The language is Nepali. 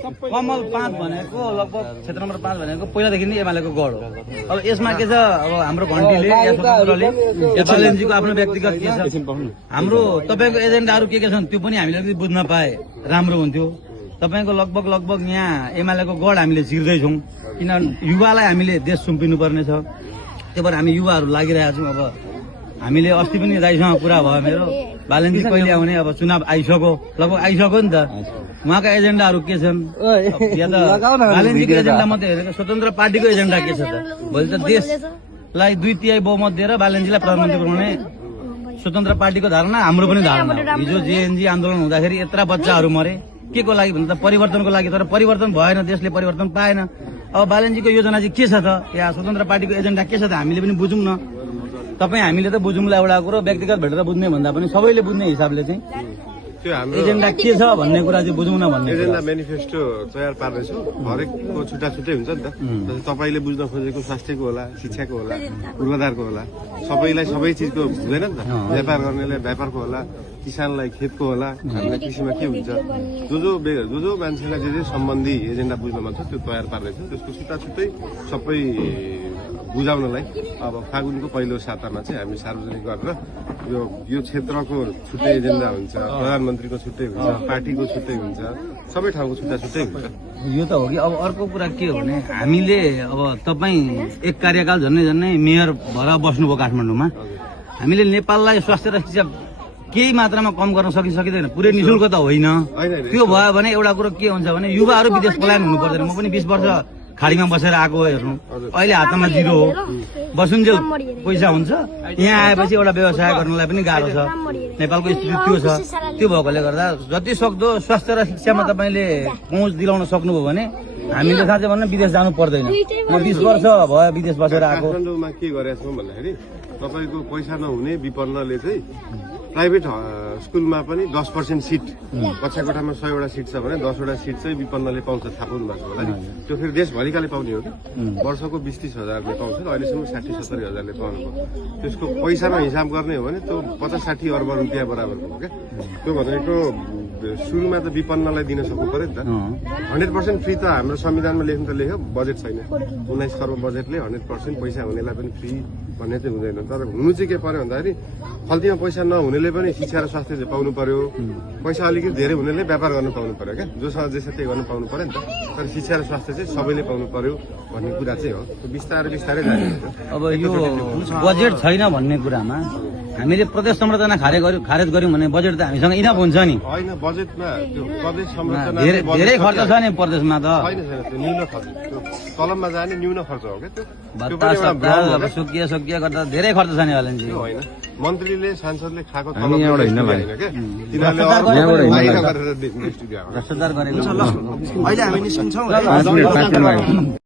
कमल 5 भनेको लगभग क्षेत्र नम्बर 5 भनेको पहिलादेखि नै एमालेको गढ हो। अब यसमा के छ, अब हाम्रो घण्टीले या स्वतन्त्रले या बालेनजीको आफ्नो व्यक्तिगत के छ, हाम्रो तपाईको एजेन्डाहरू के छन् त्यो पनि हामीले अलिकति बुझ्न पाए राम्रो हुन्थ्यो। तपाईको लगभग यहाँ एमालेको गढ हामीले छिर्दैछौँ, किनभने युवालाई हामीले देश सुम्पिनु पर्ने छ। त्यही भएर हामी युवाहरू लागिरहेका छौँ। अब हामीले अस्ति पनि दाइसँग कुरा भयो मेरो, बालेनजी कहिले आउने, अब चुनाव आइसक्यो, लगभग आइसक्यो नि त। उहाँका एजेन्डाहरू के छन्, या त बालेनजीको एजेन्डा मात्रै हेरेको स्वतन्त्र पार्टीको एजेन्डा के छ त? भोलि त देशलाई 2/3 बहुमत दिएर बालेनजीलाई प्रधानमन्त्री बनाउने स्वतन्त्र पार्टीको धारणा, हाम्रो पनि धारणा। हिजो जेएनजी आन्दोलन हुँदाखेरि यत्रा बच्चाहरू मरे, के को लागि भन्दा परिवर्तनको लागि, तर परिवर्तन भएन, देशले परिवर्तन पाएन। अब बालेनजीको योजना चाहिँ के छ त, या स्वतन्त्र पार्टीको एजेन्डा के छ त, हामीले पनि बुझौँ न। तपाईँ हामीले त बुझौँला एउटा कुरो, व्यक्तिगत भेटेर बुझ्ने भन्दा पनि सबैले बुझ्ने हिसाबले चाहिँ त्यो हाम्रो एजेन्डा के छ भन्ने कुरा चाहिँ बुझौँ न भन्ने। एजेन्डा मेनिफेस्टो तयार पार्दैछौँ, हरेकको छुट्टा छुट्टै हुन्छ नि त। जस्तै तपाईँले बुझ्न खोजेको स्वास्थ्यको होला, शिक्षाको होला, पूर्वाधारको होला, सबैलाई सबै चिजको हुँदैन नि त। व्यापार गर्नेलाई व्यापारको होला, किसानलाई खेतको होला, हामीलाई कृषिमा के हुन्छ, जो मान्छेलाई जे सम्बन्धी एजेन्डा बुझ्न मन छ त्यो तयार पार्दैछौँ। त्यसको छुट्टा छुट्टै सबै बुझाउनलाई अब फागुनको पहिलो सातामा चाहिँ हामी सार्वजनिक गरेर यो क्षेत्रको छुट्टै एजेन्डा हुन्छ, प्रधानमन्त्रीको छुट्टै हुन्छ, पार्टीको छुट्टै हुन्छ, सबै ठाउँको छुट्टा छुट्टै हुन्छ। यो त हो कि। अब अर्को कुरा के हो भने हामीले अब तपाईँ एक कार्यकाल झन्नै मेयर भएर बस्नुभयो काठमाडौँमा, हामीले नेपाललाई स्वास्थ्य र शिक्षा केही मात्रामा कम गर्न सकिँदैन, पुरै निशुल्क त होइन। त्यो भयो भने एउटा कुरो के हुन्छ भने युवाहरू विदेश पलायन हुनु पर्दैन। म पनि 20 वर्ष खाडीमा बसेर आएको हेर्नु, अहिले हातमा जिरो हो, बसुन्जेल पैसा हुन्छ। यहाँ आएपछि एउटा व्यवसाय गर्नलाई पनि गाह्रो छ, नेपालको स्थिति त्यो छ। त्यो भएकोले गर्दा जति सक्दो स्वास्थ्य र शिक्षामा तपाईँले पहुँच दिलाउन सक्नुभयो भने हामीले साँच्चै भन्नु विदेश जानु पर्दैन। म 20 वर्ष भयो विदेश बसेर आएको। काठमाडौँमा के गरेको छौँ भन्दाखेरि तपाईँको पैसा नहुने विपन्नले चाहिँ प्राइभेट स्कुलमा पनि 10% सिट, कक्षा कोठामा 100वटा सिट छ भने 10वटा सिट चाहिँ विपन्नले पाउँछ। थाहा पाउनु भएको होला नि, त्यो फेरि देशभरिकाले पाउने हो कि। वर्षको 20-30 हजारले पाउँछ, अहिलेसम्म 60-70 हजारले पाउनुभयो। त्यसको पैसामा हिसाब गर्ने हो भने त्यो 50-60 अर्ब रुपियाँ बराबरको हो क्या। त्यो भनेको सुरुमा त विपन्नलाई दिन सक्नु पर्यो नि त। 100% फ्री त हाम्रो संविधानमा लेख्नु त लेख्यो, बजेट छैन। 19 खर्ब बजेटले 100% पैसा हुनेलाई पनि फ्री भन्ने चाहिँ हुँदैन। तर हुनु चाहिँ के पर्यो भन्दाखेरि फल्तीमा पैसा नहुनेले पनि शिक्षा र स्वास्थ्य चाहिँ पाउनु पर्यो, पैसा अलिकति धेरै हुनेले व्यापार गर्नु पाउनु पर्यो क्या। जोसँग जे छ त्यही गर्नु पाउनु पर्यो नि त। तर शिक्षा र स्वास्थ्य चाहिँ सबैले पाउनु पर्यो भन्ने कुरा चाहिँ हो। बिस्तारै जाने। अब यो बजेट छैन भन्ने कुरामा हामीले प्रदेश संरचना खारेज गर्यौँ भने बजेट त हामीसँग इनफ हुन्छ नि। होइन, बजेटमा त्यो प्रदेश संरचना धेरै खर्च छ नि प्रदेशमा त। छैन, त्यो न्यून खर्च, त्यो कलममा जाने न्यून खर्च हो क्या। त्यो सुकिया गर्दा धेरै खर्च छ नि बालेनजी। होइन, मन्त्रीले सांसदले खाएको तलब होइन क्या, तिनीहरूले भ्रष्टाचार गरेको। अहिले हामी निस्किन्छौँ।